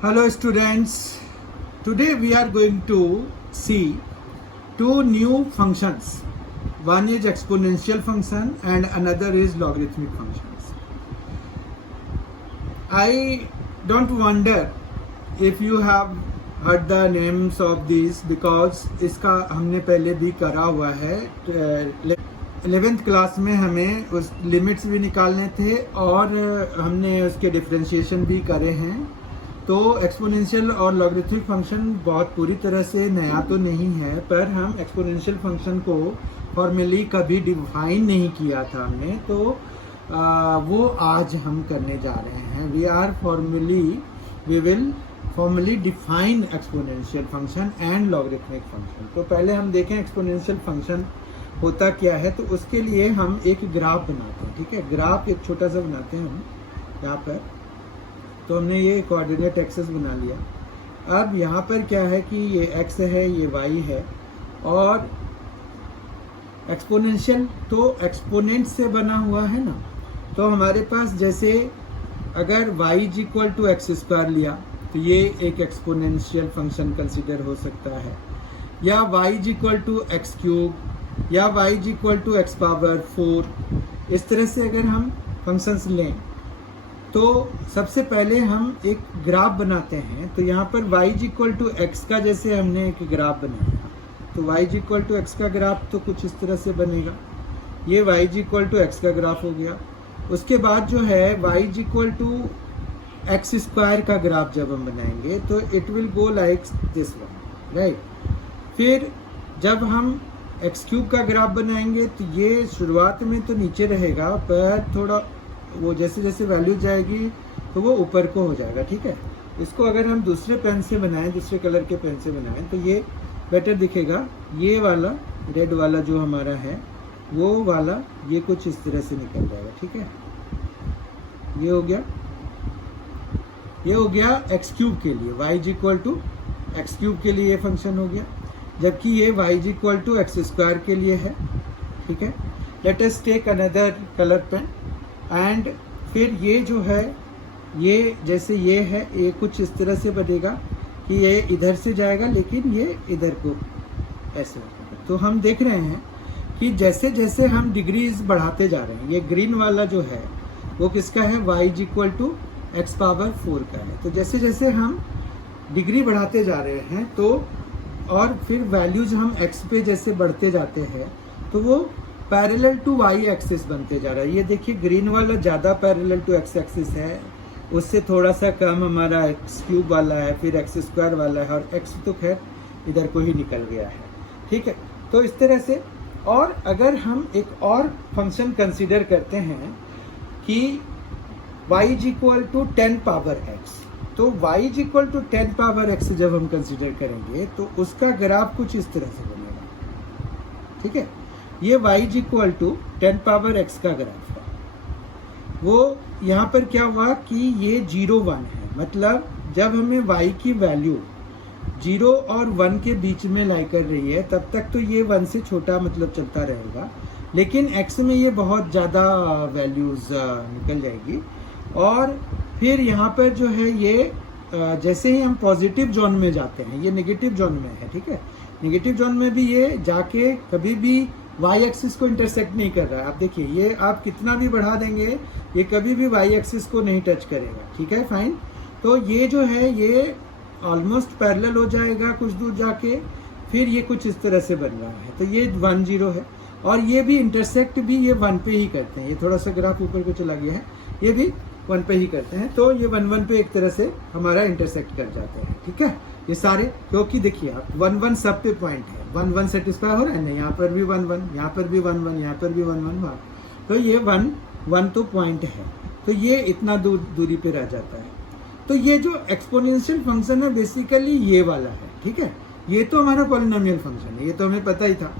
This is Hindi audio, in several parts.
Hello students, today we are going to see two new functions. One is exponential function and another is logarithmic functions. I don't wonder if you have heard the names of these because इसका हमने पहले भी करा हुआ है. 11th क्लास में हमें उस लिमिट्स भी निकालने थे और हमने उसके डिफरेंशिएशन भी करे हैं. तो एक्सपोनेंशियल और लॉगरिथमिक फंक्शन बहुत पूरी तरह से नया तो नहीं है, पर हम एक्सपोनेंशियल फंक्शन को फॉर्मली कभी डिफाइन नहीं किया था हमने, तो वो आज हम करने जा रहे हैं. We will formally define exponential function and logarithmic function. तो पहले हम देखें एक्सपोनेंशियल फंक्शन होता क्या है. तो उसके लिए हम एक ग्राफ बनाते हैं. ठीक है, ग्राफ एक छोटा सा बनाते हैं हम यहाँ पर. तो हमने ये कोऑर्डिनेट एक्सेस बना लिया. अब यहाँ पर क्या है कि ये x है, ये y है, और एक्सपोनेंशियल तो एक्सपोनेंट से बना हुआ है ना. तो हमारे पास जैसे अगर y is equal to x square लिया तो ये एक एक्सपोनेंशियल फंक्शन कंसिडर हो सकता है, या y is equal to x cube, या y is equal to x power 4. इस तरह से अगर हम फंक्शंस लें तो सबसे पहले हम एक ग्राफ बनाते हैं. तो यहाँ पर y is equal to x का जैसे हमने एक ग्राफ बनाया, तो y is equal to x का ग्राफ तो कुछ इस तरह से बनेगा. ये y is equal to x का ग्राफ हो गया. उसके बाद जो है y is equal to x square का ग्राफ जब हम बनाएंगे तो it will go like this one, right. फिर जब हम एक्स क्यूब का ग्राफ बनाएंगे तो ये शुरुआत में तो नीचे रहेगा, पर थोड़ा वो जैसे जैसे वैल्यू जाएगी तो वो ऊपर को हो जाएगा. ठीक है, इसको अगर हम दूसरे पेन से बनाएं, दूसरे कलर के पेन से बनाएं, तो ये बेटर दिखेगा. ये वाला रेड वाला जो हमारा है वो वाला ये कुछ इस तरह से निकल जाएगा. ठीक है, ये हो गया एक्स क्यूब के लिए. y is equal to x cube के लिए ये फंक्शन हो गया, जबकि ये y is equal to x square के लिए है. ठीक है, let us take another colour pen and फिर ये जो है ये जैसे ये है, ये कुछ इस तरह से बनेगा कि ये इधर से जाएगा लेकिन ये इधर को ऐसे होगा. तो हम देख रहे हैं कि जैसे जैसे हम डिग्रीज बढ़ाते जा रहे हैं, ये ग्रीन वाला जो है वो किसका है, y is equal to x power 4 का है. तो जैसे जैसे हम डिग्री बढ़ाते जा रहे हैं तो और फिर वैल्यूज हम x पे जैसे बढ़ते जाते हैं तो वो पैरेलल टू y एक्सिस बनते जा रहा है. ये देखिए ग्रीन वाला ज़्यादा पैरेलल टू x एक्सिस है, उससे थोड़ा सा कम हमारा एक्स क्यूब वाला है, फिर एक्स स्क्वायर वाला है, और x तो खैर इधर को ही निकल गया है. ठीक है, तो इस तरह से. और अगर हम एक और फंक्शन कंसीडर करते हैं कि y is equal to 10 power x, तो y is equal to 10 power x जब हम कंसीडर करेंगे तो उसका ग्राफ कुछ इस तरह से बनेगा. ठीक है, ये y is equal to 10 power x का ग्राफ है. वो यहाँ पर क्या हुआ कि ये 0 1 है, मतलब जब हमें y की वैल्यू 0 और 1 के बीच में लाई कर रही है तब तक तो ये 1 से छोटा मतलब चलता रहेगा, लेकिन x में ये बहुत ज़्यादा वैल्यूज निकल जाएगी. और फिर यहाँ पर जो है ये जैसे ही हम पॉजिटिव जोन में जाते हैं, ये नेगेटिव जोन में है. ठीक है, नेगेटिव जोन में भी ये जाके कभी भी y एक्सिस को इंटरसेक्ट नहीं कर रहा है. आप देखिए ये आप कितना भी बढ़ा देंगे ये कभी भी y एक्सिस को नहीं टच करेगा. ठीक है, फाइन. तो ये जो है ये ऑलमोस्ट पैरेलल हो जाएगा कुछ दूर जाके, फिर ये कुछ इस तरह से बन रहा है. तो ये 1 0 है, और ये भी इंटरसेक्ट भी ये 1 पे ही करते हैं. ये थोड़ा सा ग्राफ ऊपर को चला गया है, ये भी 1 पे ही करते हैं. तो ये 1 1 पे एक तरह से हमारा इंटरसेक्ट कर जाते हैं. ठीक है, ये सारे, क्योंकि देखिए आप 1 1 सब पे पॉइंट है, 1 1 सेटिस्फाई हो रहा है ना. यहाँ पर भी 1 1, यहाँ पर भी 1 1, यहाँ पर भी 1 1 1. तो ये 1 1 तो पॉइंट है, तो ये इतना दूरी पे रह जाता है. तो ये जो एक्सपोनेंशियल फंक्शन है बेसिकली ये वाला है. ठीक है, ये तो हमारा पॉलिनोमियल फंक्शन है, ये तो हमें पता ही था.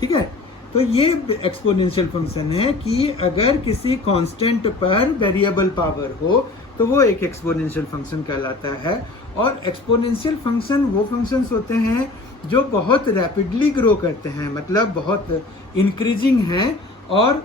ठीक है, तो ये एक्सपोनेंशियल फंक्शन है कि अगर किसी कांस्टेंट पर वेरिएबल पावर हो तो वो एक एक्सपोनेंशियल फंक्शन कहलाता है. और एक्सपोनेंशियल फंक्शन वो फंक्शंस होते हैं जो बहुत रैपिडली ग्रो करते हैं, मतलब बहुत इंक्रीजिंग हैं, और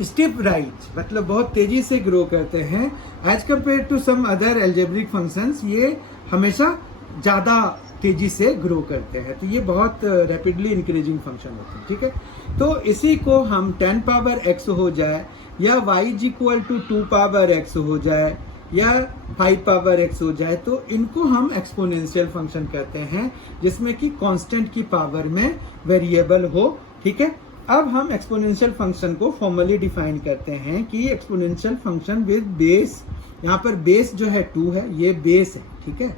स्टिप राइज मतलब बहुत तेजी से ग्रो करते हैं as compare to some other algebraic functions, ये हमेशा ज़्यादा तेजी से ग्रो करते हैं। तो ये बहुत रैपिडली इंक्रीजिंग फंक्शन होते हैं, ठीक है। तो इसी को हम 10 पावर x हो जाए या y is equal to 2 power x हो जाए या 5 पावर x हो जाए, तो इनको हम एक्सपोनेंशियल फंक्शन कहते हैं, जिसमें कि कांस्टेंट की पावर में वेरिएबल हो, ठीक है। अब हम एक्सपोनेंशियल फंक्शन को फॉर्मली डिफाइन करते हैं कि एक्सपोनेंशियल फंक्शन विद बेस, यहाँ पर बेस जो है 2 है, ये बेस है, ठीक है।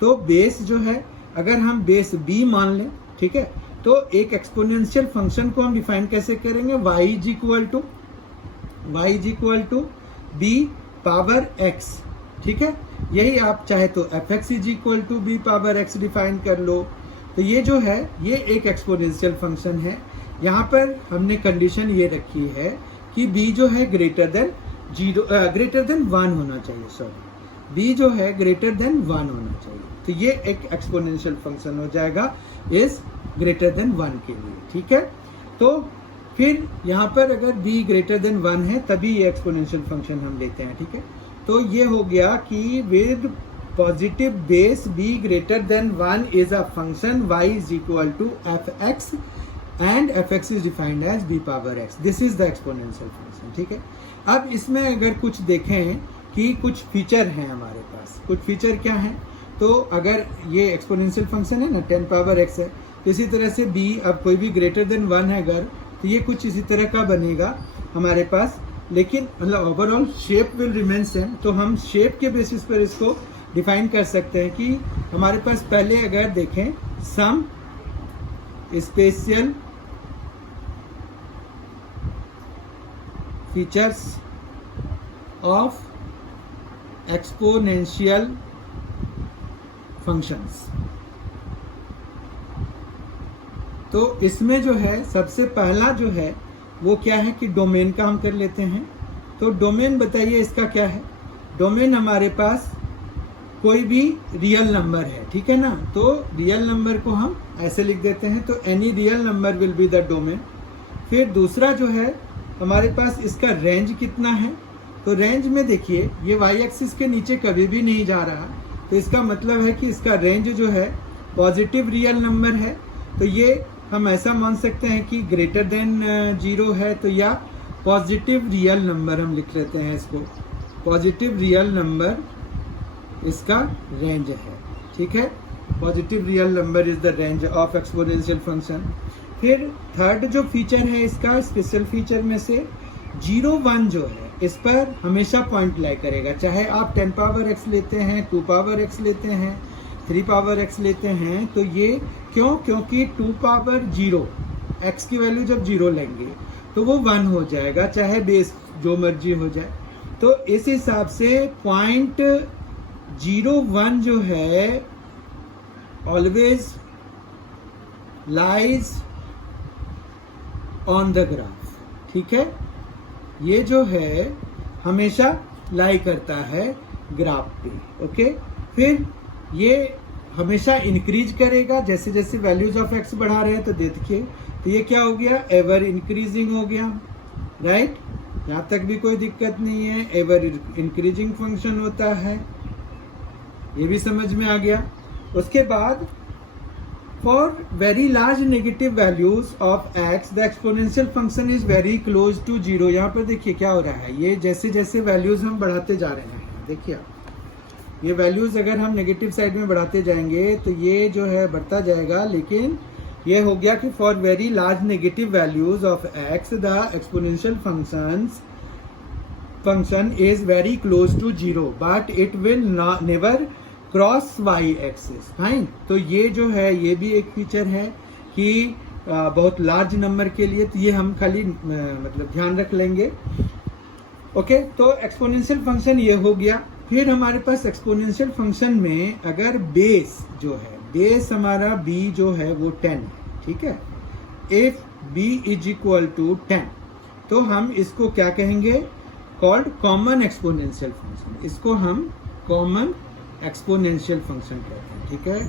तो बेस जो है अगर हम बेस b मान लें, ठीक है, तो एक एक्सपोनेंशियल फंक्शन को हम डिफाइन कैसे करेंगे, y is equal to b power x, ठीक है। यही आप चाहे तो fx is equal to b power x define कर लो। तो ये जो है ये एक एक्सपोनेंशियल फंक्शन है। यहाँ पर हमने कंडीशन ये रखी है कि b जो है ग्रेटर देन 1 होना चाहिए, सॉरी b जो है ग्रेटर देन 1 होना चाहिए। तो ये एक एक्सपोनेंशियल फंक्शन हो जाएगा इज ग्रेटर देन 1 के लिए, ठीक है। तो फिर यहाँ पर अगर b ग्रेटर देन 1 है तभी ये एक्सपोनेंशियल फंक्शन हम लेते हैं, ठीक है। तो ये हो गया कि with positive base b greater than 1 is a function y is equal to fx and fx is defined as b power x, this is the exponential function, ठीक है। अब इसमें अगर कुछ देखें कि कुछ फीचर हैं हमारे पास, कुछ फीचर क्या हैं, तो अगर ये एक्सपोनेंशियल फंक्शन है ना 10 पावर x है, तो इसी तरह से b अब कोई भी ग्रेटर देन 1 है अगर, तो ये कुछ इसी तरह का बनेगा हमारे पास, लेकिन मतलब overall shape will remain same. तो हम शेप के बेसिस पर इसको डिफाइन कर सकते हैं कि हमारे पास पहले अगर देखें some special features of exponential functions, तो इसमें जो है सबसे पहला जो है वो क्या है कि डोमेन का हम कर लेते हैं। तो डोमेन बताइए इसका क्या है, डोमेन हमारे पास कोई भी रियल नंबर है, ठीक है ना। तो रियल नंबर को हम ऐसे लिख देते हैं, तो any real number will be the domain. फिर दूसरा जो है हमारे पास इसका रेंज कितना है, तो रेंज में देखिए ये y एक्सिस के नीचे कभी भी नहीं जा रहा, तो इसका मतलब है कि इसका रेंज जो है पॉजिटिव रियल नंबर है। तो ये हम ऐसा मान सकते हैं कि ग्रेटर देन 0 है, तो या पॉजिटिव रियल नंबर हम लिख लेते हैं इसको, पॉजिटिव रियल नंबर इसका रेंज है, ठीक है। Positive real number is the range of exponential function. फिर थर्ड जो फीचर है इसका स्पेशल फीचर में से 0 1 जो है इस पर हमेशा पॉइंट लाई करेगा, चाहे आप 10 पावर x लेते हैं, 2 पावर x लेते हैं, 3 पावर x लेते हैं। तो ये क्यों, क्योंकि 2 पावर 0 x की वैल्यू जब 0 लेंगे तो वो 1 हो जाएगा, चाहे बेस जो मर्जी हो जाए। तो इस हिसाब से पॉइंट 0 1 जो है always lies on the graph, ठीक है। ये जो है हमेशा लाई करता है ग्राफ पे, ओके। फिर ये हमेशा इंक्रीज करेगा जैसे जैसे वैल्यूज ऑफ एक्स बढ़ा रहे हैं, तो देखिए तो ये क्या हो गया, एवर इंक्रीजिंग हो गया, राइट। यहाँ तक भी कोई दिक्कत नहीं है, एवर इंक्रीजिंग फंक्शन होता है, ये भी समझ में आ गया। उसके बाद for very large negative values of x the exponential function is very close to 0। यहाँ पर देखिए क्या हो रहा है, ये जैसे जैसे वैल्यूज हम बढ़ाते जा रहे हैं, देखिए ये वैल्यूज अगर हम नेगेटिव साइड में बढ़ाते जाएंगे तो ये जो है बढ़ता जाएगा, लेकिन ये हो गया कि for very large negative values of x the exponential function is very close to 0 but it will never cross y axis, fine. तो ये जो है ये भी एक फीचर है कि बहुत लार्ज नंबर के लिए, तो ये हम खाली मतलब ध्यान रख लेंगे, ओके। तो एक्सपोनेंशियल फंक्शन ये हो गया। फिर हमारे पास एक्सपोनेंशियल फंक्शन में अगर बेस जो है, बेस हमारा b जो है वो 10 है, ठीक है। If b is equal to 10, तो हम इसको क्या कहेंगे, कॉल्ड कॉमन एक्सपोनेंशियल फंक्शन, इसको हम कॉमन एक्सपोनेंशियल फंक्शन कहते हैं, ठीक है।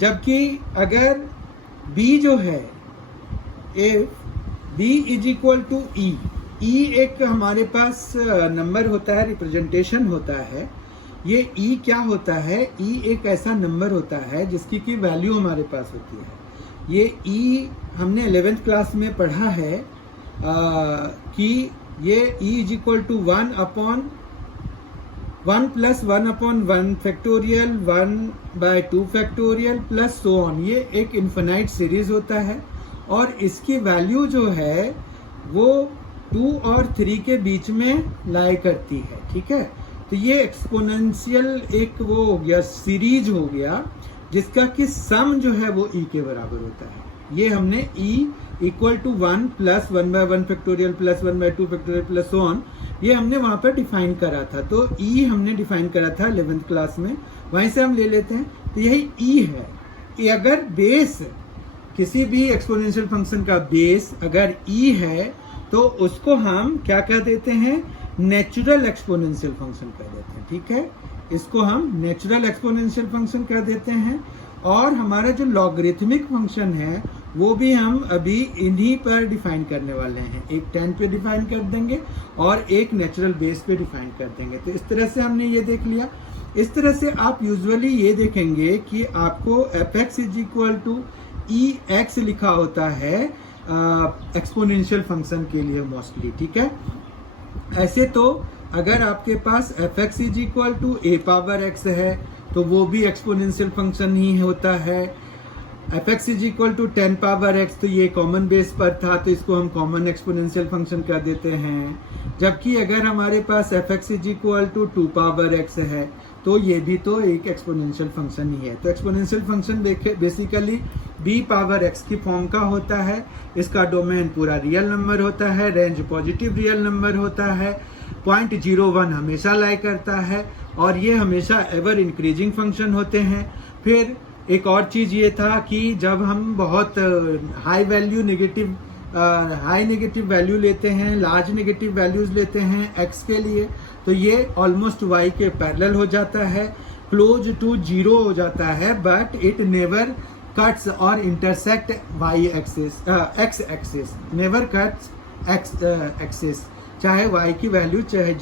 जबकि अगर b जो है, if b is equal to E, E एक हमारे पास नंबर होता है, रिप्रेजेंटेशन होता है। ये ई क्या होता है, ई एक ऐसा नंबर होता है जिसकी की वैल्यू हमारे पास होती है। ये ई हमने 11th क्लास में पढ़ा है कि ये e is equal to 1 upon 1 plus 1 upon 1 factorial 1/2 factorial plus so on. ये एक इन्फिनाइट सीरीज होता है और इसकी वैल्यू जो है वो 2 और 3 के बीच में लाई करती है, ठीक है। तो ये एक्सपोनेंशियल एक वो हो गया, सीरीज हो गया, जिसका कि सम जो है वो ई के बराबर होता है। ये हमने e equal to 1 plus 1/1 factorial plus 1/2 factorial plus so on, ये हमने वहां पर डिफाइन करा था। तो ई हमने डिफाइन करा था 11th क्लास में, वहीं से हम ले लेते हैं। तो यही ई है। ये अगर बेस किसी भी एक्सपोनेंशियल फंक्शन का बेस अगर ई है तो उसको हम क्या कह देते हैं, नेचुरल एक्सपोनेंशियल फंक्शन कह देते हैं, ठीक है। इसको हम नेचुरल एक्सपोनेंशियल फंक्शन कह देते हैं। और हमारा जो लॉगरिथमिक फंक्शन है वो भी हम अभी इन्हीं पर डिफाइन करने वाले हैं। एक 10 पे डिफाइन कर देंगे और एक नेचुरल बेस पे डिफाइन कर देंगे। तो इस तरह से हमने ये देख लिया। इस तरह से आप यूजुअली ये देखेंगे कि आपको fx is equal to e x लिखा होता है एक्सपोनेंशियल फंक्शन के लिए मोस्टली, ठीक है। ऐसे तो अगर आपके पास fx is equal to a power x है तो वो भी एक्सपोनेंशियल फंक्शन ही होता है। fx is equal to 10 power x, तो ये कॉमन बेस पर था तो इसको हम कॉमन एक्सपोनेंशियल फंक्शन कर देते हैं। जबकि अगर हमारे पास fx is equal to 2 power x है तो ये भी तो एक एक्सपोनेंशियल फंक्शन ही है। तो exponential function basically b power x की फॉर्म का होता है। इसका डोमेन पूरा रियल नंबर होता है, रेंज पॉजिटिव रियल नंबर होता है, 0.01 हमेशा लाई करता है और ये हमेशा एवर इंक्रीजिंग फंक्शन होते हैं। फिर एक और चीज ये था कि जब हम बहुत हाई नेगेटिव वैल्यू लेते हैं, लार्ज नेगेटिव वैल्यूज लेते हैं x के लिए, तो ये ऑलमोस्ट y के पैरेलल हो जाता है, क्लोज टू 0 हो जाता है, बट इट नेवर कट्स और intersect y axis, x axis, never cuts x axis. चाहे y की वैल्यू चाहे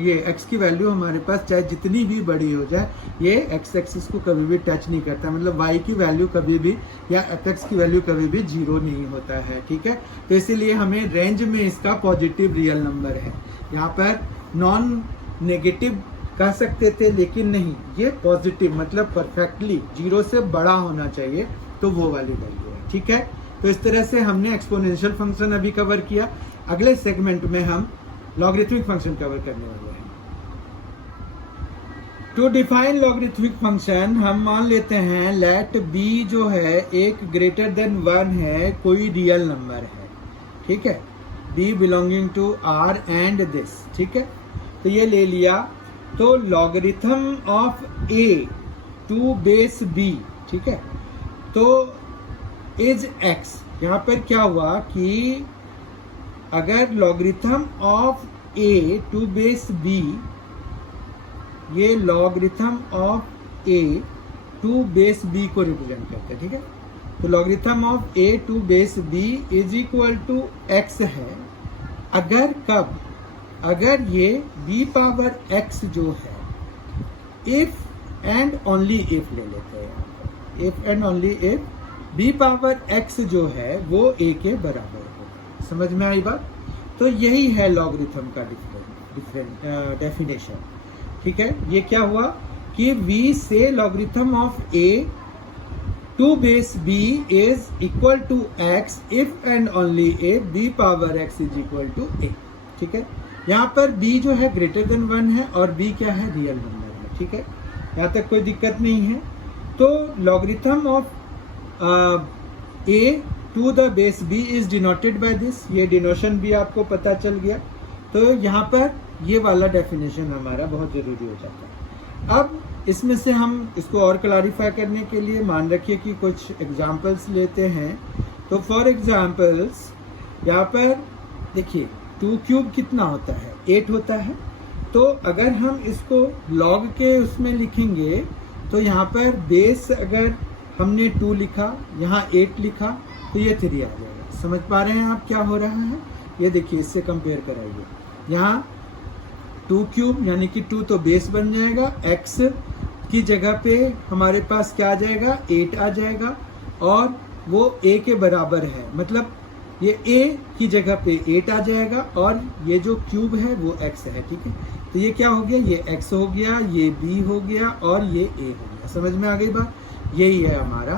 ये x की वैल्यू हमारे पास चाहे जितनी भी बड़ी हो जाए, ये x एक्सिस को कभी भी टच नहीं करता। मतलब y की वैल्यू कभी भी या fx की वैल्यू कभी भी 0 नहीं होता है, ठीक है। तो इसीलिए हमें रेंज में इसका पॉजिटिव रियल नंबर है। यहाँ पर नॉन नेगेटिव कह सकते थे लेकिन नहीं, ये पॉजिटिव मतलब परफेक्टली 0 से बड़ा होना चाहिए, तो वो वाली वैल्यू है, ठीक है। तो इस तरह से हमने एक्सपोनेंशियल फंक्शन अभी कवर किया। अगले सेगमेंट में हम लॉगरिथमिक फंक्शन कवर करने वाले हैं। टू डिफाइन लॉगरिथमिक फंक्शन हम मान लेते हैं लेट b जो है एक ग्रेटर देन 1 है, कोई रियल नंबर है, ठीक है। b belonging to r and this, ठीक है। तो ये ले लिया। तो logarithm of a to base b, ठीक है, तो इज x। यहाँ पर क्या हुआ कि अगर logarithm of a to base b, ये logarithm of a to base b को रिप्रेजेंट करते हैं, ठीक है। तो logarithm of a to base b is equal to x है। अगर कब, अगर ये b पावर x जो है, इफ एंड ओनली इफ ले लेते हैं, if and only if b power x जो है वो a के बराबर होगा। समझ में आई बात? तो यही है लॉगरिथम का डेफिनेशन, ठीक है। ये क्या हुआ कि v से logarithm of a to base b is equal to x if and only if b power x is equal to a, ठीक है। यहाँ पर b जो है ग्रेटर देन 1 है और b क्या है, रियल नंबर है, ठीक है। यहाँ तक कोई दिक्कत नहीं है। तो logarithm of a to the base b is denoted by this, ये डिनोशन भी आपको पता चल गया। तो यहाँ पर ये वाला डेफिनेशन हमारा बहुत जरूरी हो जाता है। अब इसमें से हम इसको और क्लैरिफाई करने के लिए मान रखिए कि कुछ एग्जांपल्स लेते हैं। तो फॉर एग्जांपल्स यहाँ पर देखिए 2 क्यूब कितना होता है, 8 होता है। तो अगर हम इसको लॉग के उसमें लिखेंगे तो यहाँ पर बेस अगर हमने 2 लिखा, यहाँ 8 लिखा, तो ये 3 आ जाएगा। समझ पा रहे हैं आप क्या हो रहा है? ये देखिए, इससे कंपेयर कराइए। यहाँ 2 क्यूब यानी कि 2 तो बेस बन जाएगा, x की जगह पे हमारे पास क्या आ जाएगा, 8 आ जाएगा, और वो a के बराबर है, मतलब ये a की जगह पे 8 आ जाएगा, और ये जो क्यूब है वो x है। ठीक है, तो ये क्या हो गया, ये x हो गया, ये b हो गया, और ये a हो गया। समझ में आ गई बात? यही है हमारा।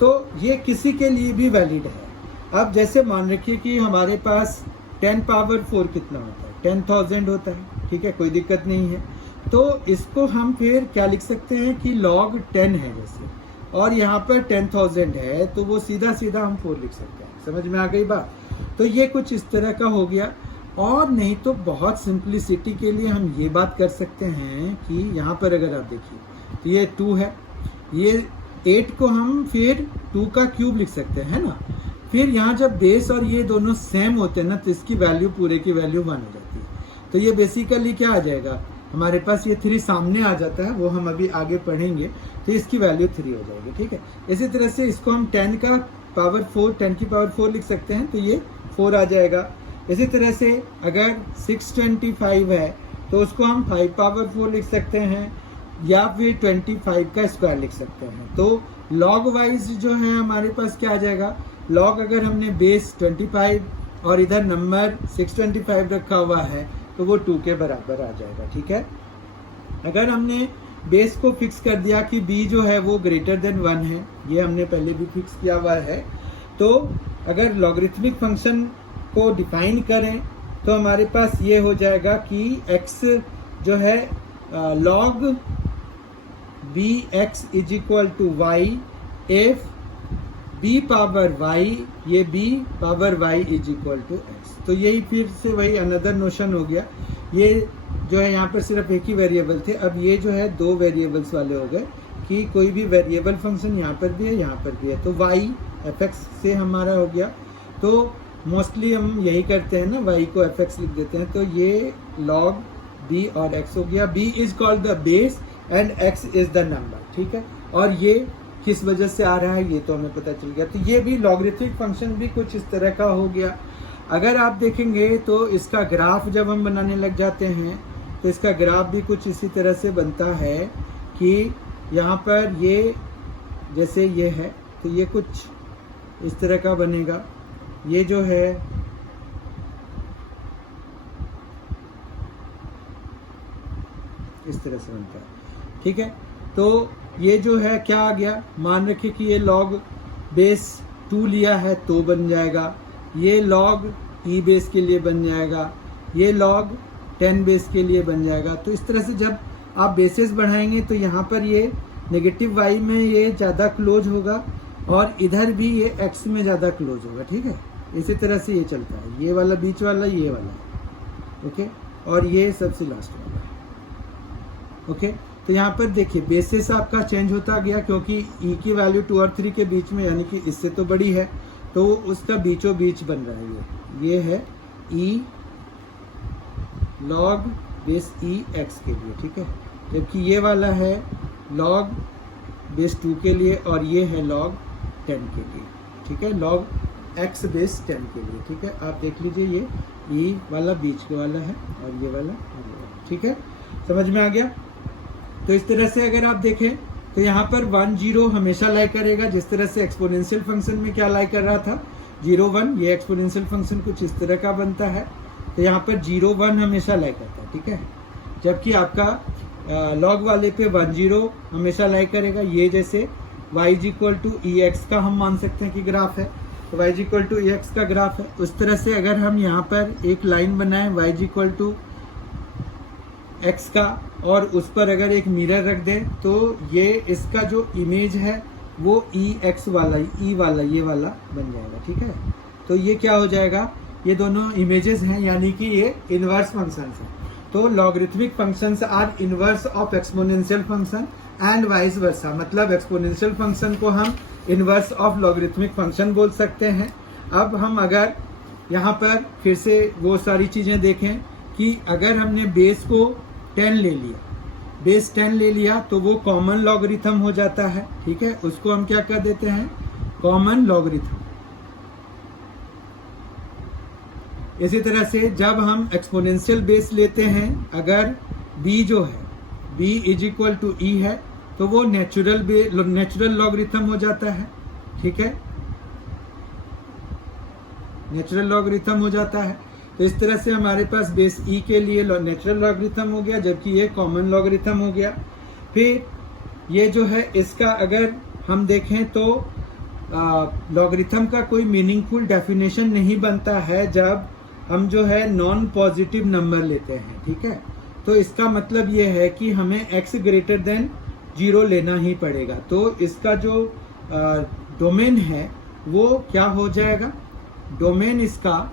तो ये किसी के लिए भी वैलिड है। अब जैसे मान रखिए कि हमारे पास 10 पावर 4 कितना होता है, 10,000 होता है। ठीक है, कोई दिक्कत नहीं है। तो इसको हम फिर क्या लिख सकते हैं कि log 10 है जैसे, और यहाँ पर 10,000 है, तो वो सीधा सीधा हम 4 लिख सकते हैं। समझ में आ गई बात? तो ये कुछ इस तरह का हो गया। और नहीं तो बहुत सिंप्लिसिटी के लिए हम ये बात कर सकते हैं कि यहाँ पर अगर आप देखिए तो ये 2 है, ये 8 को हम फिर 2 का क्यूब लिख सकते हैं, है ना। फिर यहाँ जब बेस और ये दोनों सेम होते हैं ना, तो इसकी वैल्यू पूरे की वैल्यू 1 हो जाती है। तो ये बेसिकली क्या आ जाएगा, हमारे पास ये 3 सामने आ जाता है, वो हम अभी आगे पढ़ेंगे, तो इसकी वैल्यू 3 हो जाएगी। ठीक है, इसी तरह से इसको हम 10 का पावर 4, 10 की पावर 4 लिख सकते हैं, तो ये 4 आ जाएगा। इसी तरह से अगर 625 है तो उसको हम 5 पावर 4 लिख सकते हैं, या फिर 25 का स्क्वायर लिख सकते हैं। तो लॉग वाइज जो है हमारे पास क्या आ जाएगा, लॉग अगर हमने बेस 25 और इधर नंबर 625 रखा हुआ है तो वो 2 के बराबर आ जाएगा। ठीक है, अगर हमने बेस को फिक्स कर दिया कि b जो है वो ग्रेटर देन 1 है, ये हमने पहले भी फिक्स किया हुआ है, तो अगर लॉगरिथमिक फंक्शन को डिफाइन करें तो हमारे पास ये हो जाएगा कि x जो है log bx is equal to y if b power y, ये b power y is equal to x। तो यही फिर से वही अनदर नोशन हो गया। ये जो है यहाँ पर सिर्फ एक ही वेरिएबल थे, अब ये जो है 2 वेरिएबल्स वाले हो गए कि कोई भी वेरिएबल फंक्शन यहाँ पर भी है, यहाँ पर भी है। तो y fx से हमारा हो गया। तो मोस्टली हम यही करते हैं ना, y को fx लिख देते हैं। तो ये log b और x हो गया। b is called the base and x is the number. ठीक है, और ये किस वजह से आ रहा है ये तो हमें पता चल गया। तो ये भी लॉगरिथमिक फंक्शन भी कुछ इस तरह का हो गया। अगर आप देखेंगे तो इसका ग्राफ जब हम बनाने लग जाते हैं तो इसका ग्राफ भी कुछ इसी तरह से बनता है कि यहाँ पर ये जैसे ये है तो ये कुछ इस तरह का बनेगा। ये जो है इस तरह से बनता है। ठीक है, तो ये जो है क्या आ गया, मान रखिए कि ये log बेस 2 लिया है तो बन जाएगा, ये log e बेस के लिए बन जाएगा, ये log 10 बेस के लिए बन जाएगा। तो इस तरह से जब आप बेसिस बढ़ाएंगे तो यहाँ पर ये नेगेटिव y में ये ज़्यादा क्लोज होगा और इधर भी ये x में ज़्यादा क्लोज होगा। ठीक है, इसी तरह से ये चलता है, ये वाला बीच वाला ये वाला, ओके, और ये सबसे लास्ट वाला है। ओके, तो यहाँ पर देखिए बेसिस आपका चेंज होता गया क्योंकि e की वैल्यू 2 और 3 के बीच में, यानी कि इससे तो बड़ी है, तो उसका बीचों बीच बन रहा है। ये है e log base e x के लिए। ठीक है, जबकि ये वाला है log बेस 2 के लिए और ये है log 10 के लिए। ठीक है, log x बेस 10 के लिए। ठीक है, आप देख लीजिए ये e वाला बीच के वाला है और ये वाला। ठीक है, समझ में आ गया। तो इस तरह से अगर आप देखें तो यहाँ पर 1 0 हमेशा लाई करेगा, जिस तरह से एक्सपोनेंशियल फंक्शन में क्या लाई कर रहा था 0 1, ये एक्सपोनेंशियल फंक्शन कुछ इस तरह का बनता है। तो यहाँ पर 0 1 हमेशा लाई करता है। ठीक है, जबकि आपका लॉग वाले पे 1 0 हमेशा लाई करेगा। ये जैसे y equal to e x का हम मान सकते हैं कि ग्राफ है, तो y equal to e x का ग्राफ है। उस तरह से अगर हम यहाँ पर एक लाइन बनाएं y इक्वल टू x का और उस पर अगर एक मिरर रख दें तो ये इसका जो इमेज है वो ex वाला, e वाला, ये वाला बन जाएगा। ठीक है, तो ये क्या हो जाएगा, ये दोनों इमेजेस हैं, यानी कि ये इनवर्स फंक्शंस हैं। तो logarithmic functions are inverse of exponential function and vice versa, मतलब एक्सपोनेंशियल फंक्शन को हम इनवर्स ऑफ लॉगरिथमिक फंक्शन बोल सकते हैं। अब हम अगर यहाँ पर फिर से वो सारी चीज़ें देखें कि अगर हमने बेस को 10 ले लिया बेस 10 ले लिया तो वो कॉमन लॉगरिथम हो जाता है, ठीक है, उसको हम क्या कर देते हैं, कॉमन लॉगरिथम। इसी तरह से जब हम एक्सपोनेंशियल बेस लेते हैं, अगर b जो है b is equal to e है तो वो नेचुरल लॉगरिथम हो जाता है, ठीक है, नेचुरल लॉगरिथम हो जाता है। तो इस तरह से हमारे पास बेस e के लिए नेचुरल लॉगरिथम हो गया, जबकि ये कॉमन लॉगरिथम हो गया। फिर ये जो है इसका अगर हम देखें तो लॉगरिथम का कोई मीनिंगफुल डेफिनेशन नहीं बनता है जब हम जो है नॉन पॉजिटिव नंबर लेते हैं, ठीक है। तो इसका मतलब ये है कि हमें x ग्रेटर देन 0 लेना ही पड़ेगा। तो इसका जो डोमेन है वो क्या हो जाएगा, डोमेन इसका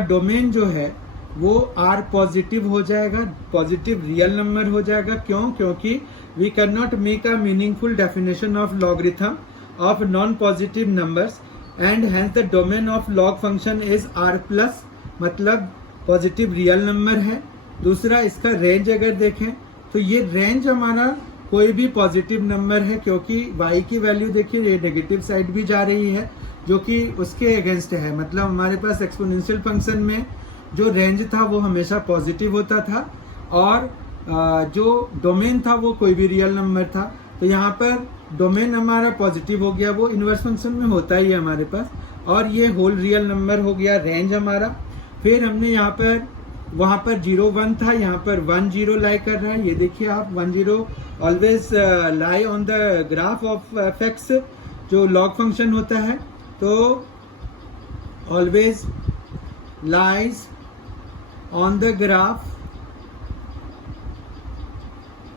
डोमेन जो है वो r पॉजिटिव हो जाएगा, पॉजिटिव रियल नंबर हो जाएगा। क्यों? क्योंकि we can not make a meaningful definition of logarithm of non positive numbers and hence the domain of log function is r plus, मतलब पॉजिटिव रियल नंबर है। दूसरा, इसका रेंज अगर देखें तो ये रेंज हमारा कोई भी पॉजिटिव नंबर है, क्योंकि y की वैल्यू देखिए ये नेगेटिव साइड भी जा रही है जो कि उसके अगेंस्ट है। मतलब हमारे पास एक्सपोनेंशियल फंक्शन में जो रेंज था वो हमेशा पॉजिटिव होता था और जो डोमेन था वो कोई भी रियल नंबर था। तो यहाँ पर डोमेन हमारा पॉजिटिव हो गया, वो इनवर्स फंक्शन में होता ही है हमारे पास, और ये होल रियल नंबर हो गया रेंज हमारा। फिर हमने यहाँ पर वहाँ पर 0 1 था, यहाँ पर 1 0 लाई कर रहा है। ये देखिए आप 1 0 always lie on the graph of F जो लॉग फंक्शन होता है, तो always lies on the graph,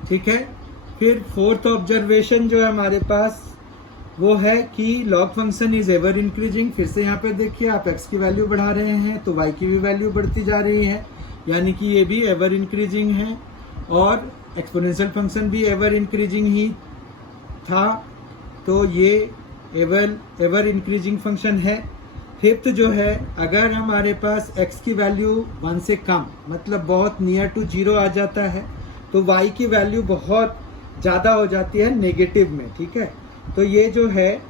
ठीक है। फिर फोर्थ ऑब्जर्वेशन जो है हमारे पास वो है कि log function is ever increasing. फिर से यहाँ पे देखिए आप x की वैल्यू बढ़ा रहे हैं तो y की भी वैल्यू बढ़ती जा रही है, यानी कि ये भी एवर इंक्रीजिंग है और एक्सपोनेंशियल फंक्शन भी एवर इंक्रीजिंग ही था, तो ये एवर इंक्रीजिंग फंक्शन है। फिफ्थ जो है, अगर हमारे पास x की वैल्यू 1 से कम, मतलब बहुत नियर टू 0 आ जाता है, तो y की वैल्यू बहुत ज़्यादा हो जाती है नेगेटिव में, ठीक है। तो ये जो है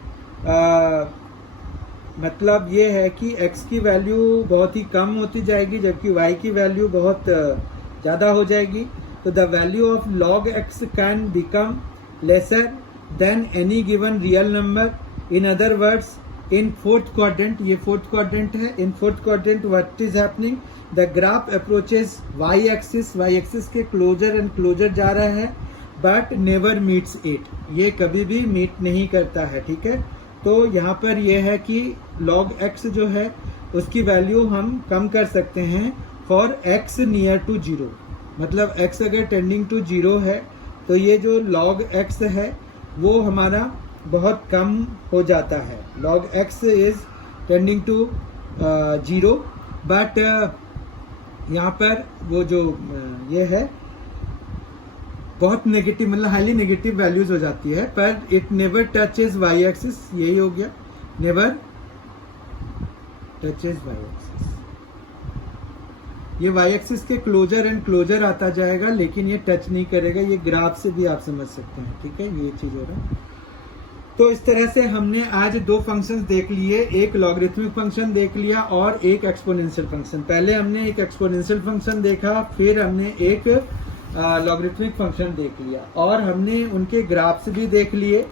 मतलब ये है कि x की वैल्यू बहुत ही कम होती जाएगी जबकि y की वैल्यू बहुत ज़्यादा हो जाएगी। तो the value of log x can become lesser than any given real number. In other words, in fourth quadrant, ये फोर्थ क्वाड्रेंट है, in fourth quadrant what is happening, the graph approaches y axis के क्लोजर एंड क्लोजर जा रहा है, बट नेवर मीट्स इट, ये कभी भी मीट नहीं करता है, ठीक है। तो यहाँ पर यह है कि log x जो है उसकी वैल्यू हम कम कर सकते हैं फॉर x नियर टू 0, मतलब x अगर टेंडिंग टू 0 है तो ये जो log x है वो हमारा बहुत कम हो जाता है। log x is tending to 0, but यहाँ पर वो जो ये है बहुत नेगेटिव, मतलब हाईली नेगेटिव वैल्यूज हो जाती है, पर it never touches Y axis, यही हो गया, नेवर टचेज वाई एक्सिस। ये वाई एक्सिस के क्लोजर एंड क्लोजर आता जाएगा लेकिन ये टच नहीं करेगा, ये ग्राफ से भी आप समझ सकते हैं, ठीक है, ये चीज हो रहा है। तो इस तरह से हमने आज दो फंक्शंस देख लिए, एक लॉगरिथमिक फंक्शन देख लिया और एक एक्सपोनेंशियल फंक्शन। पहले हमने एक एक्सपोनेंशियल फंक्शन देखा, फिर हमने एक लॉगरिथमिक फंक्शन देख लिया और हमने उनके ग्राफ्स भी देख लिए।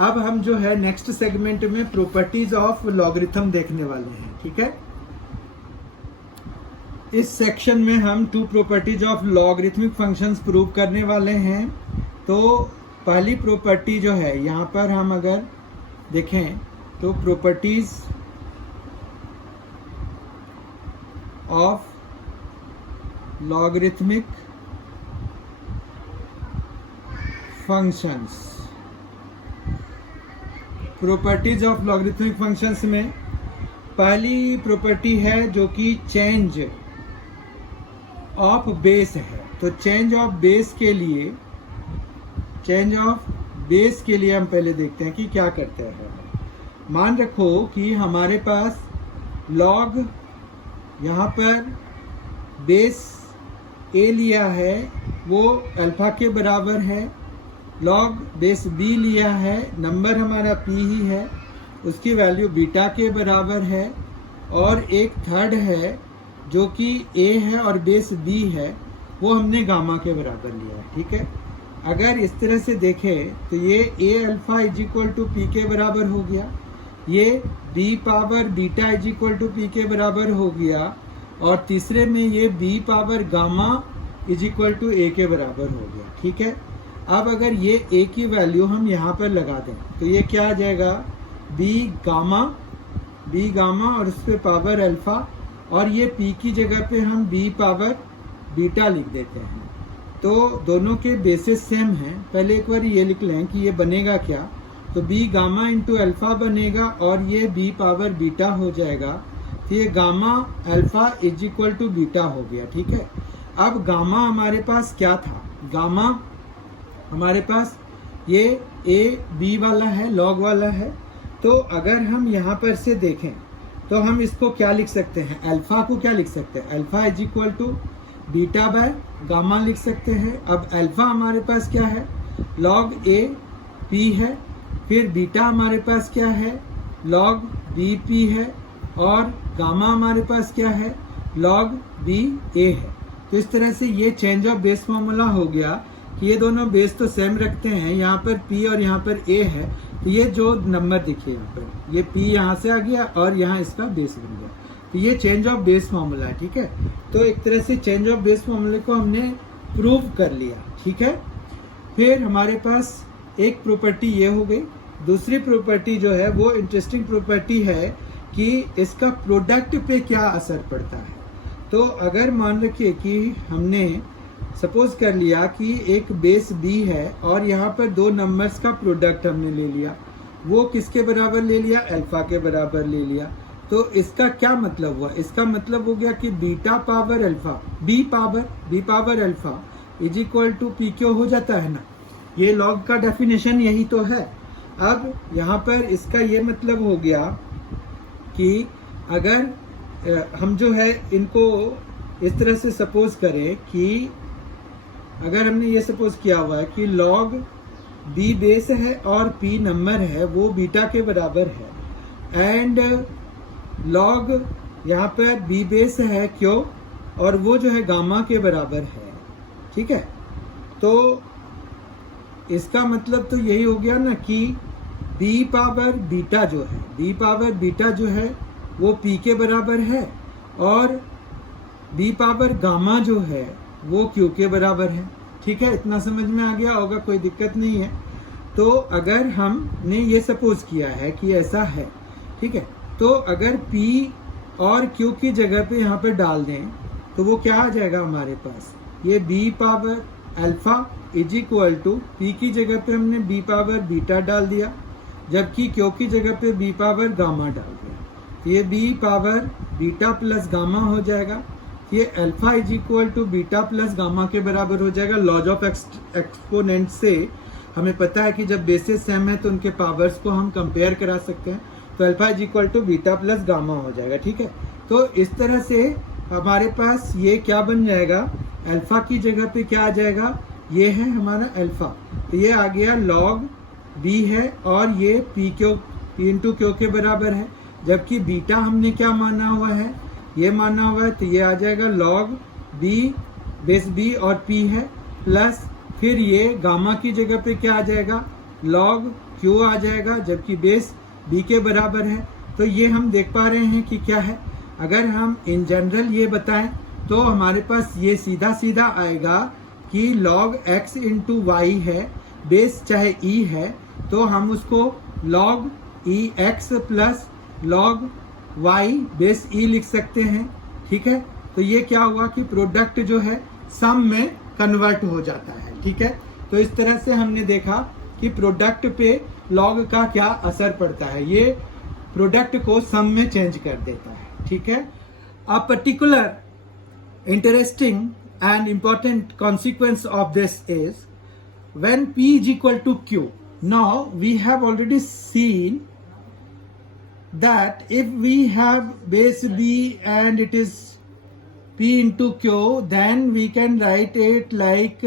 अब हम जो है नेक्स्ट सेगमेंट में प्रॉपर्टीज ऑफ लॉगरिथम देखने वाले हैं, ठीक है। इस सेक्शन में हम 2 properties of logarithmic functions prove करने वाले हैं। तो पहली प्रॉपर्टी जो है यहाँ पर हम अगर देखें तो properties of logarithmic functions, properties of logarithmic functions में पहली प्रॉपर्टी है जो कि चेंज ऑफ बेस है। तो चेंज ऑफ बेस के लिए हम पहले देखते हैं कि क्या करते हैं। मान रखो कि हमारे पास लॉग यहाँ पर बेस a लिया है वो अल्फा के बराबर है, लॉग बेस बी लिया है, नंबर हमारा पी ही है, उसकी वैल्यू बीटा के बराबर है, और एक थर्ड है जो कि ए है और बेस बी है, वो हमने गामा के बराबर लिया है। ठीक है, अगर इस तरह से देखें तो ये A alpha is equal to P के बराबर हो गया, ये B power beta is equal to P के बराबर हो गया, और तीसरे में ये B power gamma is equal to A के बराबर हो गया। ठीक है, अब अगर ये ए की वैल्यू हम यहाँ पर लगा दें तो ये क्या आ जाएगा, बी गामा और उस पर पावर अल्फा, और ये पी की जगह पे हम बी पावर बीटा लिख देते हैं। तो दोनों के बेसिस सेम हैं। पहले एक बार ये लिख लें कि ये बनेगा क्या, तो बी गामा इंटू अल्फा बनेगा और ये बी पावर बीटा हो जाएगा, तो ये gamma alpha is equal to beta हो गया। ठीक है, अब गामा हमारे पास क्या था, गामा हमारे पास ये ए बी वाला है, लॉग वाला है। तो अगर हम यहाँ पर से देखें तो हम इसको क्या लिख सकते हैं, अल्फा को क्या लिख सकते हैं, alpha is equal to beta by gamma लिख सकते हैं। अब अल्फा हमारे पास क्या है, लॉग ए पी है, फिर बीटा हमारे पास क्या है, लॉग बी पी है, और गामा हमारे पास क्या है, लॉग बी ए है। तो इस तरह से ये चेंज ऑफ बेस फॉर्मूला हो गया कि ये दोनों बेस तो सेम रखते हैं, यहाँ पर P और यहाँ पर A है, तो ये जो नंबर देखिए यहाँ पर ये P यहाँ से आ गया और यहाँ इसका बेस बन गया, तो ये चेंज ऑफ बेस फॉर्मूला है। ठीक है, तो एक तरह से चेंज ऑफ बेस फॉर्मूले को हमने प्रूव कर लिया। ठीक है, फिर हमारे पास एक प्रॉपर्टी ये हो गई। दूसरी प्रॉपर्टी जो है वो इंटरेस्टिंग प्रॉपर्टी है कि इसका प्रोडक्ट पे क्या असर पड़ता है। तो अगर मान रखिए कि हमने सपोज कर लिया कि एक बेस बी है और यहाँ पर दो नंबर्स का प्रोडक्ट हमने ले लिया, वो किसके बराबर ले लिया, अल्फा के बराबर ले लिया। तो इसका क्या मतलब हुआ, इसका मतलब हो गया कि beta power alpha, B power alpha is equal to P Q हो जाता है ना, ये लॉग का डेफिनेशन यही तो है। अब यहाँ पर इसका ये मतलब हो गया कि अगर हम जो है इनको इस तरह से सपोज करें कि अगर हमने ये सपोज किया हुआ है कि लॉग बी बेस है और पी नंबर है वो बीटा के बराबर है, एंड लॉग यहाँ पर बी बेस है क्यों, और वो जो है गामा के बराबर है। ठीक है, तो इसका मतलब तो यही हो गया ना कि बी पावर बीटा जो है वो पी के बराबर है, और बी पावर गामा जो है वो क्यू के बराबर है। ठीक है, इतना समझ में आ गया होगा, कोई दिक्कत नहीं है। तो अगर हमने ये सपोज किया है कि ऐसा है, ठीक है, तो अगर P और Q की जगह पे यहाँ पे डाल दें तो वो क्या आ जाएगा हमारे पास, ये B power alpha is equal to P की जगह पे हमने B पावर बीटा डाल दिया, जबकि Q की जगह पे B पावर गामा डाल दिया, तो ये B power beta plus gamma हो जाएगा। ये alpha is equal to beta plus gamma के बराबर हो जाएगा। लॉज ऑफ एक्सपोनेंट से हमें पता है कि जब बेसिस सेम है तो उनके पावर्स को हम कंपेयर करा सकते हैं, तो alpha is equal to beta plus gamma हो जाएगा। ठीक है, तो इस तरह से हमारे पास ये क्या बन जाएगा, अल्फा की जगह पे क्या आ जाएगा, ये है हमारा अल्फा, तो ये आ गया लॉग बी है और ये पी क्यू इंटू क्यू के बराबर है, जबकि बीटा हमने क्या माना हुआ है, ये माना हुआ है, तो ये आ जाएगा लॉग बी बेस बी और पी है, प्लस फिर ये गामा की जगह पे क्या आ जाएगा, लॉग क्यू आ जाएगा, जबकि बेस बी के बराबर है। तो ये हम देख पा रहे हैं कि क्या है, अगर हम इन जनरल ये बताएं तो हमारे पास ये सीधा सीधा आएगा कि log x इंटू वाई है, बेस चाहे e है, तो हम उसको log e x plus log y base e लिख सकते हैं। ठीक है, तो ये क्या हुआ कि प्रोडक्ट जो है सम में कन्वर्ट हो जाता है। ठीक है, तो इस तरह से हमने देखा कि प्रोडक्ट पे log का क्या असर पड़ता है, ये प्रोडक्ट को सम में चेंज कर देता है। ठीक है, a particular interesting and important consequence of this is when P is equal to Q. Now we have already seen that if we have base B and it is p into q, then we can write it like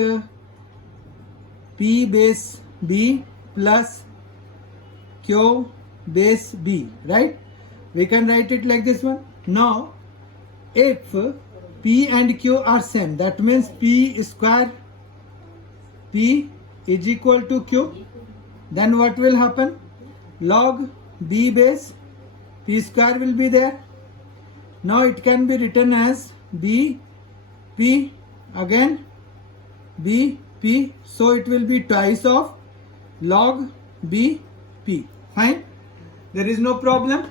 p base b plus q base b, right? We can write it like this one. Now if p and q are same, that means p square p is equal to q, then what will happen? Log b base p square will be there. Now it can be written as b p again b p, so it will be twice of log b p. Fine, there is no problem.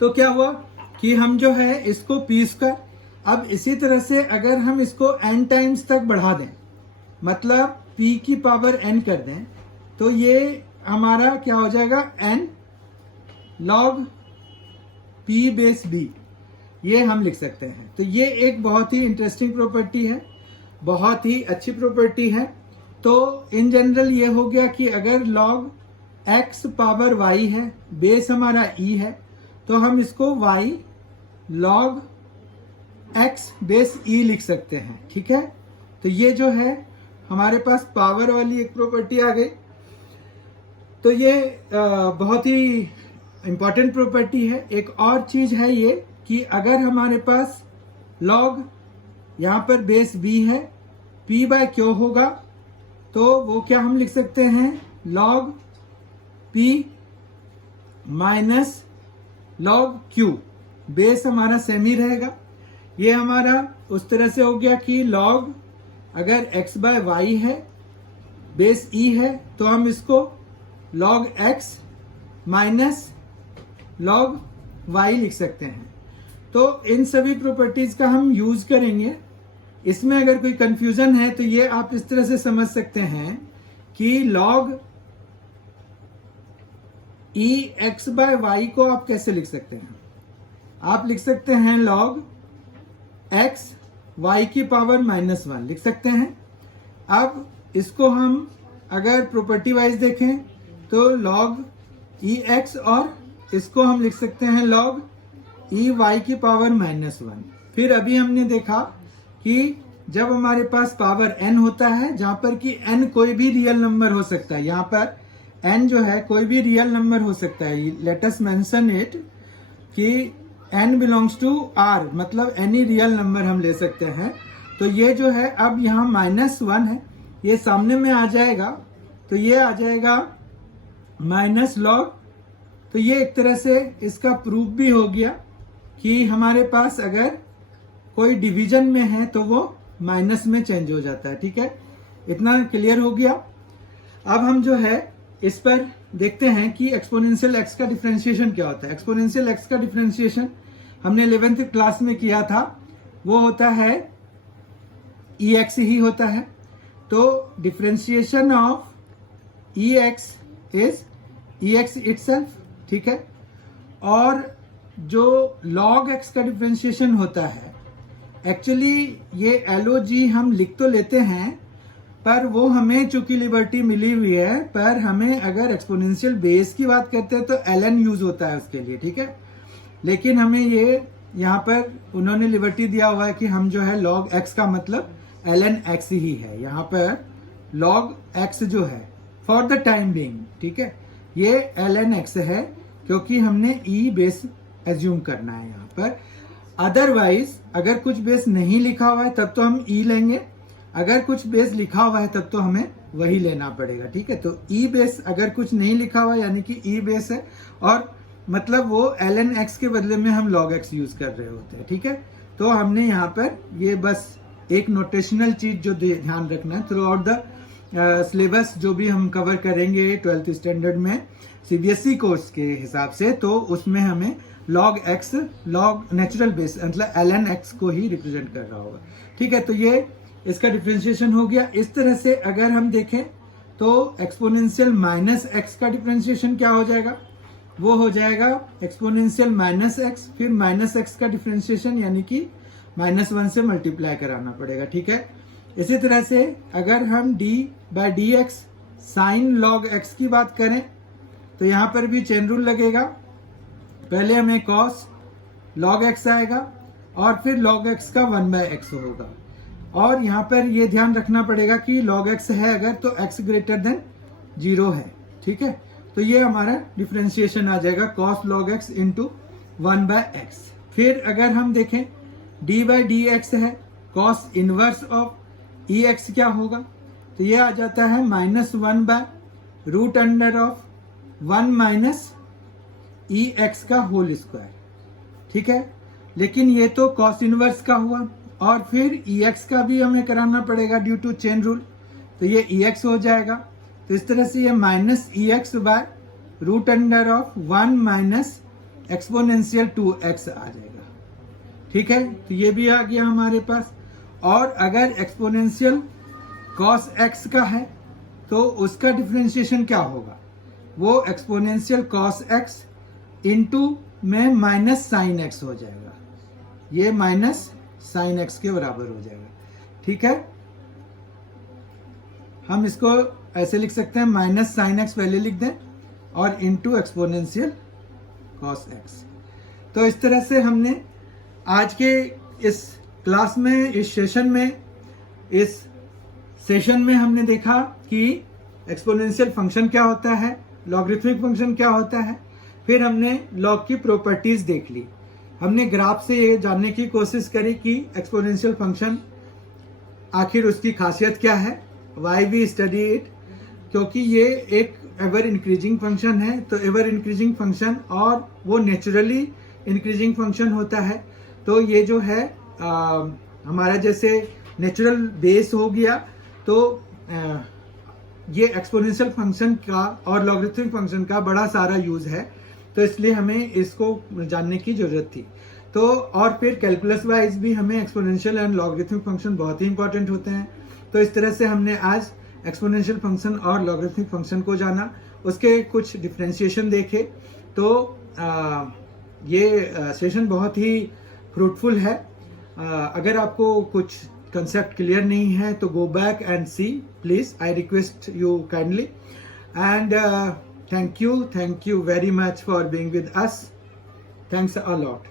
तो क्या हुआ कि हम जो है इसको p स्क्वायर, अब इसी तरह से अगर हम इसको n टाइम्स तक बढ़ा दें, मतलब p की पावर n कर दें, तो ये हमारा क्या हो जाएगा? n log p base b, ये हम लिख सकते हैं. तो ये एक बहुत ही इंटरेस्टिंग प्रॉपर्टी है, बहुत ही अच्छी प्रॉपर्टी है. तो इन जनरल ये हो गया कि अगर log x पावर y है, बेस हमारा e है, तो हम इसको y log x base e लिख सकते हैं. ठीक है, तो ये जो है हमारे पास पावर वाली एक प्रॉपर्टी आ गई. तो ये बहुत ही इंपॉर्टेंट प्रॉपर्टी है. एक और चीज है ये कि अगर हमारे पास log यहाँ पर बेस b है, p बाय q होगा, तो वो क्या हम लिख सकते हैं? log p minus log q, base हमारा सेम ही रहेगा. ये हमारा उस तरह से हो गया कि log अगर x बाय y है, बेस e है, तो हम इसको log x minus log y लिख सकते हैं. तो इन सभी प्रॉपर्टीज का हम यूज करेंगे. इसमें अगर कोई कंफ्यूजन है तो ये आप इस तरह से समझ सकते हैं कि log e x by y को आप कैसे लिख सकते हैं? आप लिख सकते हैं log x y की पावर -1 लिख सकते हैं. अब इसको हम अगर प्रॉपर्टी वाइज देखें तो log e x, और इसको हम लिख सकते हैं log e y की पावर -1. फिर अभी हमने देखा कि जब हमारे पास पावर n होता है, जहां पर कि n कोई भी रियल नंबर हो सकता है, यहाँ पर n जो है कोई भी रियल नंबर हो सकता है. लेट अस मेंशन इट कि n बिलोंग्स टू r, मतलब एनी रियल नंबर हम ले सकते हैं. तो ये जो है अब यहाँ -1 है, ये सामने में आ जाएगा, तो ये आ जाएगा माइनस लॉग. तो ये एक तरह से इसका प्रूफ भी हो गया कि हमारे पास अगर कोई डिवीजन में है तो वो माइनस में चेंज हो जाता है. ठीक है, इतना क्लियर हो गया. अब हम जो है इस पर देखते हैं कि एक्सपोनेंशियल एक्स का डिफरेंशिएशन क्या होता है. एक्सपोनेंशियल एक्स का डिफरेंशिएशन हमने 11th क्लास में किया था, वो होता है ई एक्स ही होता है. तो differentiation of E x is E x itself. ठीक है, और जो log x का डिफरेंशिएशन होता है, एक्चुअली ये LOG हम लिख तो लेते हैं, पर वो हमें चूंकि लिबर्टी मिली हुई है, पर हमें अगर एक्सपोनेंशियल बेस की बात करते हैं तो ln यूज होता है उसके लिए. ठीक है, लेकिन हमें ये यहाँ पर उन्होंने लिबर्टी दिया हुआ है कि हम जो है log x का मतलब ln x ही है. यहाँ पर log x जो है फॉर द टाइम बीइंग, ठीक है, ये ln x है, क्योंकि हमने e बेस एज्यूम करना है यहाँ पर. अदरवाइज अगर कुछ बेस नहीं लिखा हुआ है तब तो हम e लेंगे, अगर कुछ बेस लिखा हुआ है तब तो हमें वही लेना पड़ेगा. ठीक है, तो e बेस अगर कुछ नहीं लिखा हुआ यानी कि e बेस है, और मतलब वो ln x के बदले में हम log x यूज कर रहे होते हैं. ठीक है, तो हमने यहाँ पर ये बस एक नोटेशनल चीज जो ध्यान रखना है थ्रू आउट द सिलेबस जो भी हम कवर करेंगे 12th स्टैंडर्ड में CBSE कोर्स के हिसाब से, तो उसमें हमें log x log natural base मतलब ln x को ही रिप्रेजेंट कर रहा होगा. ठीक है, तो ये इसका डिफरेंशिएशन हो गया. इस तरह से अगर हम देखें तो एक्सपोनेंशियल माइनस x का डिफरेंशिएशन क्या हो जाएगा? वो हो जाएगा एक्सपोनेंशियल माइनस x, फिर माइनस x का डिफरेंशिएशन यानी कि -1 से मल्टीप्लाई कराना पड़ेगा. ठीक है, इसी तरह से अगर हम d by d x sine log x की बात करें तो यहाँ पर भी चेन रूल लगेगा. पहले हमें cos log x आएगा और फिर log x का 1/x होगा। और यहाँ पर ये ध्यान रखना पड़ेगा कि log x है अगर तो x ग्रेटर देन 0 है, ठीक है। तो ये हमारा डिफ्रेंशिएशन आ जाएगा cos log x into 1/x। फिर अगर हम देखें d/dx है cos इनवर्स ऑफ ex क्या होगा, तो ये आ जाता है -1/√1 माइनस ex का होल स्क्वायर, ठीक है। लेकिन ये तो cos इनवर्स का हुआ, और फिर ex का भी हमें कराना पड़ेगा ड्यू टू चेन रूल, तो ये ex हो जाएगा। तो इस तरह से ये -ex/√1 माइनस एक्सपोनेंशियल 2x आ जाएगा, ठीक है। तो ये भी आ गया हमारे पास। और अगर एक्सपोनेंशियल cos x का है तो उसका डिफरेंशिएशन क्या होगा, वो एक्सपोनेंशियल cos x इंटू में माइनस साइन x हो जाएगा, ये माइनस साइन x के बराबर हो जाएगा, ठीक है। हम इसको ऐसे लिख सकते हैं, माइनस साइन x पहले लिख दें और इंटू एक्सपोनेंशियल cos x। तो इस तरह से हमने आज के इस क्लास में, इस सेशन में हमने देखा कि एक्सपोनेंशियल फंक्शन क्या होता है, लॉगरिथमिक फंक्शन क्या होता है, फिर हमने लॉग की प्रॉपर्टीज देख ली। हमने ग्राफ से ये जानने की कोशिश करी कि एक्सपोनेंशियल फंक्शन आखिर उसकी खासियत क्या है, वाई वी स्टडी इट, क्योंकि ये एक एवर इंक्रीजिंग फंक्शन है। तो एवर इंक्रीजिंग फंक्शन और वो नेचुरली इंक्रीजिंग फंक्शन होता है। तो ये जो है हमारा जैसे नेचुरल बेस हो गया, तो ये एक्सपोनेंशियल फंक्शन का और लॉगरिथमिक फंक्शन का बड़ा सारा यूज है, तो इसलिए हमें इसको जानने की जरूरत थी। तो और फिर कैलकुलस वाइज भी हमें एक्सपोनेंशियल एंड लॉगरिथमिक फंक्शन बहुत ही इंपॉर्टेंट होते हैं। तो इस तरह से हमने आज एक्सपोनेंशियल फंक्शन और लॉगरिथमिक फंक्शन को जाना, उसके कुछ डिफरेंशिएशन देखे। तो ये सेशन बहुत ही फ्रूटफुल है। अगर आपको कुछ कंसेप्ट क्लियर नहीं है तो go back and see please, I request you kindly. And thank you very much for being with us. Thanks a lot.